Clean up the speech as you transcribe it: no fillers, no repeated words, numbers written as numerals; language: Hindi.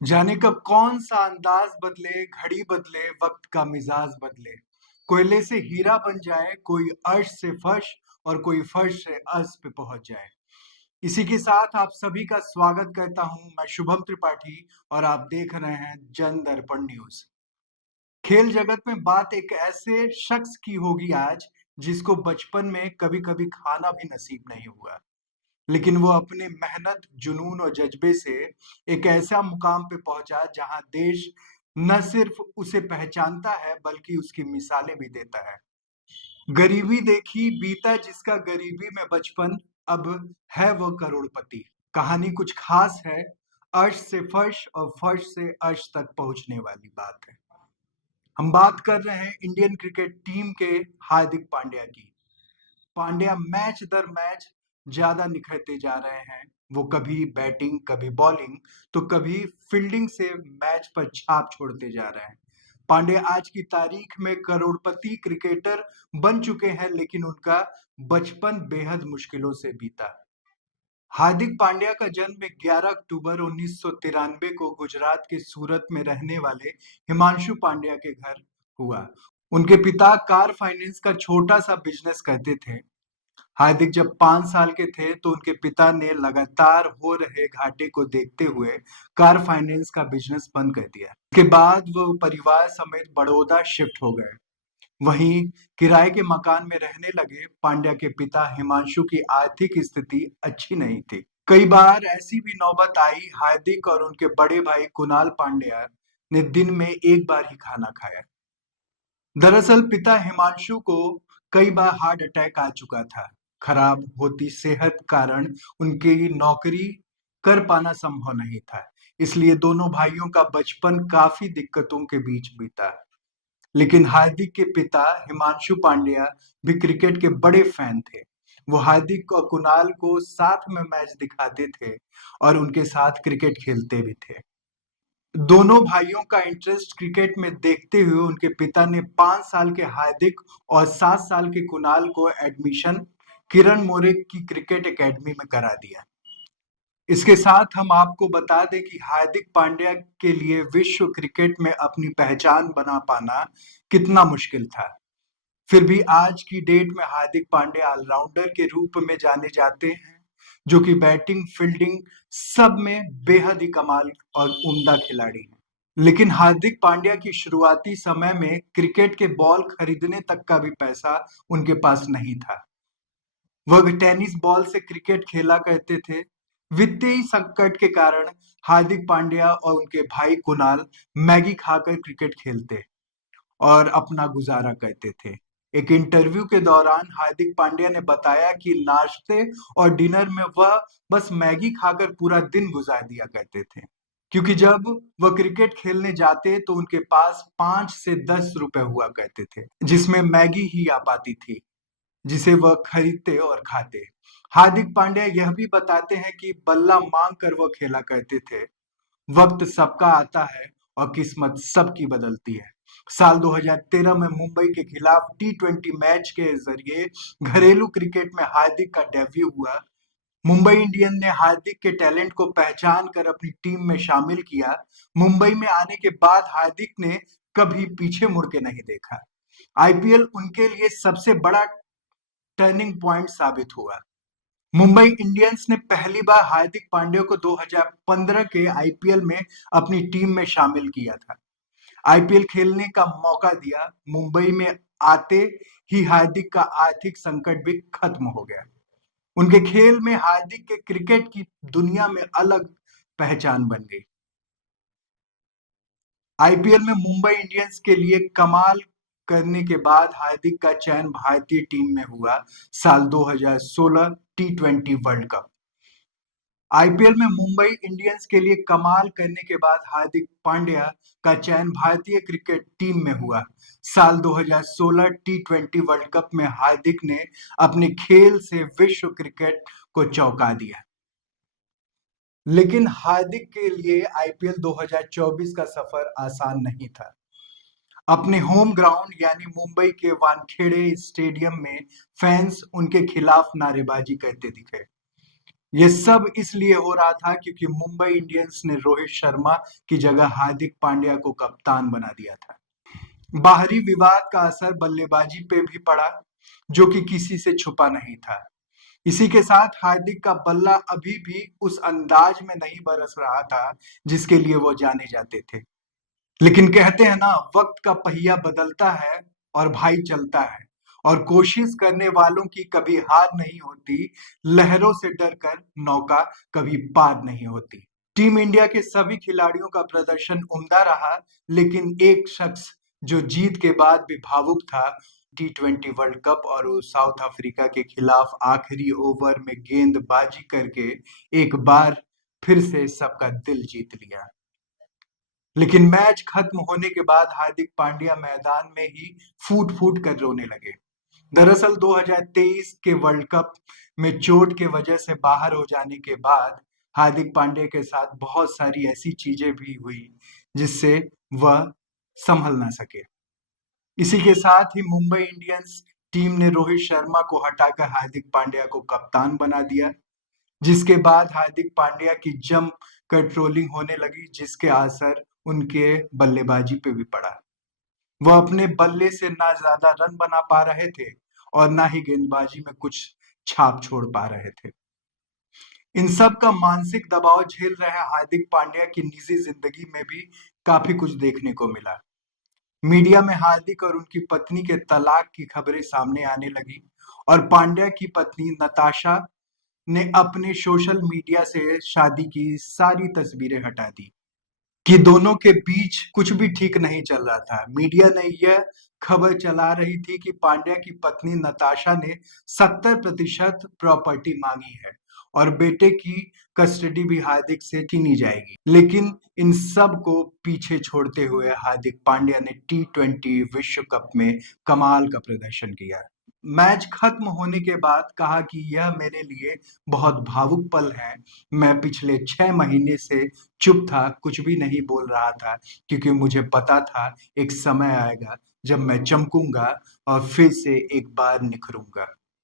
जाने कब कौन सा अंदाज बदले, घड़ी बदले, वक्त का मिजाज बदले। कोयले से हीरा बन जाए, कोई अर्श से फर्श और कोई फर्श से अर्श पे पहुंच जाए। इसी के साथ आप सभी का स्वागत करता हूं। मैं शुभम त्रिपाठी और आप देख रहे हैं जन दर्पण न्यूज। खेल जगत में बात एक ऐसे शख्स की होगी आज जिसको बचपन में कभी कभी खाना भी नसीब नहीं हुआ, लेकिन वो अपने मेहनत, जुनून और जज्बे से एक ऐसा मुकाम पे पहुंचा जहां देश न सिर्फ उसे पहचानता है बल्कि उसकी मिसालें भी देता है। गरीबी देखी बीता जिसका गरीबी में बचपन, अब है वो करोड़पति। कहानी कुछ खास है, अर्श से फर्श और फर्श से अर्श तक पहुंचने वाली बात है। हम बात कर रहे हैं इंडियन क्रिकेट टीम के हार्दिक पांड्या की। पांड्या मैच दर मैच ज्यादा निखरते जा रहे हैं। वो कभी बैटिंग, कभी बॉलिंग, तो कभी फील्डिंग से मैच पर छाप छोड़ते जा रहे हैं। पांड्या आज की तारीख में करोड़पति क्रिकेटर बन चुके हैं, लेकिन उनका बचपन बेहद मुश्किलों से बीता। हार्दिक पांड्या का जन्म 11 अक्टूबर 1993 को गुजरात के सूरत में रहने वाले हिमांशु पांड्या के घर हुआ। उनके पिता कार फाइनेंस का छोटा सा बिजनेस करते थे। हार्दिक जब 5 साल के थे तो उनके पिता ने लगातार हो रहे घाटे को देखते हुए कार फाइनेंस का बिजनेस बंद कर दिया। इसके बाद वो परिवार समेत बड़ौदा शिफ्ट हो गए। वहीं किराए के मकान में रहने लगे। पांड्या के पिता हिमांशु की आर्थिक स्थिति अच्छी नहीं थी। कई बार ऐसी भी नौबत आई, हार्दिक और उनके बड़े भाई कुणाल पांड्या ने दिन में एक बार ही खाना खाया। दरअसल पिता हिमांशु को कई बार हार्ट अटैक आ चुका था। खराब होती सेहत कारण उनकी नौकरी कर पाना संभव नहीं था। इसलिए दोनों भाइयों का बचपन काफी दिक्कतों के बीच बीता। लेकिन हार्दिक के पिता हिमांशु पांड्या भी क्रिकेट के बड़े फैन थे। वो हार्दिक और कुणाल को साथ में मैच दिखाते थे और उनके साथ क्रिकेट खेलते भी थे। दोनों भाइयों का इंटरेस्ट क्रिकेट में देखते हुए उनके पिता ने 5 साल के हार्दिक और 7 साल के कुणाल को एडमिशन किरण मोरे की क्रिकेट एकेडमी में करा दिया। इसके साथ हम आपको बता दें कि हार्दिक पांड्या के लिए विश्व क्रिकेट में अपनी पहचान बना पाना कितना मुश्किल था। फिर भी आज की डेट में हार्दिक पांड्या ऑलराउंडर के रूप में जाने जाते हैं, जो कि बैटिंग, फील्डिंग सब में बेहद ही कमाल और उम्दा खिलाड़ी हैं। लेकिन हार्दिक पांड्या की शुरुआती समय में क्रिकेट के बॉल खरीदने तक का भी पैसा उनके पास नहीं था। वह टेनिस बॉल से क्रिकेट खेला करते थे। वित्तीय संकट के कारण हार्दिक पांड्या और उनके भाई कुणाल मैगी खाकर क्रिकेट खेलते और अपना गुजारा करते थे। एक इंटरव्यू के दौरान हार्दिक पांड्या ने बताया कि नाश्ते और डिनर में वह बस मैगी खाकर पूरा दिन गुजार दिया करते थे, क्योंकि जब वह क्रिकेट खेलने जाते तो उनके पास 5 से 10 रुपए हुआ करते थे, जिसमें मैगी ही आ पाती थी, जिसे वह खरीदते और खाते। हार्दिक पांड्या यह भी बताते हैं कि बल्ला मांग कर वह खेला करते थे। वक्त सबका आता है और किस्मत सबकी बदलती है। साल 2013 में मुंबई के खिलाफ टी20 मैच के जरिए घरेलू क्रिकेट में हार्दिक का डेब्यू हुआ। मुंबई इंडियंस ने हार्दिक के टैलेंट को पहचान कर अपनी टीम में शामिल किया। मुंबई में आने के बाद हार्दिक ने कभी पीछे मुड़ के नहीं देखा। आईपीएल उनके लिए सबसे बड़ा टर्निंग पॉइंट साबित हुआ। मुंबई इंडियंस ने पहली बार हार्दिक पांड्या को 2015 के आईपीएल में अपनी टीम में शामिल किया था। आईपीएल खेलने का मौका दिया। मुंबई में आते ही हार्दिक का आर्थिक संकट भी खत्म हो गया। उनके खेल में हार्दिक के क्रिकेट की दुनिया में अलग पहचान बन गई। आईपीएल में मुंबई इंडियंस के लिए कमाल करने के बाद हार्दिक का चयन भारतीय टीम में हुआ। साल 2016 टी20 वर्ल्ड कप। आईपीएल में मुंबई इंडियंस के लिए कमाल करने के बाद हार्दिक पांड्या का चयन भारतीय क्रिकेट टीम में हुआ। साल 2016 टी20 वर्ल्ड कप में हार्दिक ने अपने खेल से विश्व क्रिकेट को चौंका दिया। लेकिन हार्दिक के लिए आईपीएल 2024 का सफर आसान नहीं था। अपने होम ग्राउंड यानी मुंबई के वानखेड़े स्टेडियम में फैंस उनके खिलाफ नारेबाजी करते दिखे। ये सब इसलिए हो रहा था क्योंकि मुंबई इंडियंस ने रोहित शर्मा की जगह हार्दिक पांड्या को कप्तान बना दिया था। बाहरी विवाद का असर बल्लेबाजी पे भी पड़ा, जो कि किसी से छुपा नहीं था। इसी के साथ हार्दिक का बल्ला अभी भी उस अंदाज में नहीं बरस रहा था जिसके लिए वो जाने जाते थे। लेकिन कहते हैं ना, वक्त का पहिया बदलता है और भाई चलता है, और कोशिश करने वालों की कभी हार नहीं होती। लहरों से डरकर नौका कभी पार नहीं होती। टीम इंडिया के सभी खिलाड़ियों का प्रदर्शन उम्दा रहा, लेकिन एक शख्स जो जीत के बाद भी भावुक था, T20 वर्ल्ड कप और वो साउथ अफ्रीका के खिलाफ आखिरी ओवर में गेंदबाजी करके एक बार फिर से सबका दिल जीत लिया। लेकिन मैच खत्म होने के बाद हार्दिक पांड्या मैदान में ही फूट फूट कर रोने लगे। दरअसल 2023 के वर्ल्ड कप में चोट के वजह से बाहर हो जाने के बाद हार्दिक पांड्या के साथ बहुत सारी ऐसी चीजें भी हुई जिससे वह संभल ना सके। इसी के साथ ही मुंबई इंडियंस टीम ने रोहित शर्मा को हटाकर हार्दिक पांड्या को कप्तान बना दिया, जिसके बाद हार्दिक पांड्या की जम कर ट्रोलिंग होने लगी, जिसके असर उनके बल्लेबाजी पे भी पड़ा। वह अपने बल्ले से ना ज्यादा रन बना पा रहे थे और ना ही गेंदबाजी में कुछ छाप छोड़ पा रहे थे। इन सब का मानसिक दबाव झेल रहे हार्दिक पांड्या की निजी जिंदगी में भी काफी कुछ देखने को मिला। मीडिया में हार्दिक और उनकी पत्नी के तलाक की खबरें सामने आने लगी, और पांड्या की पत्नी नताशा ने अपने सोशल मीडिया से शादी की सारी तस्वीरें हटा दी कि दोनों के बीच कुछ भी ठीक नहीं चल रहा था। मीडिया ने यह खबर चला रही थी कि पांड्या की पत्नी नताशा ने 70% प्रॉपर्टी मांगी है और बेटे की कस्टडी भी हार्दिक से छीनी जाएगी। लेकिन इन सब को पीछे छोड़ते हुए हार्दिक पांड्या ने T20 विश्व कप में कमाल का प्रदर्शन किया। मैच खत्म होने के बाद कहा कि यह मेरे लिए बहुत भावुक पल है। मैं पिछले 6 महीने से चुप था, कुछ भी नहीं बोल रहा था, क्योंकि मुझे पता था एक समय आएगा जब मैं चमकूंगा और फिर से एक बार निखरूंगा।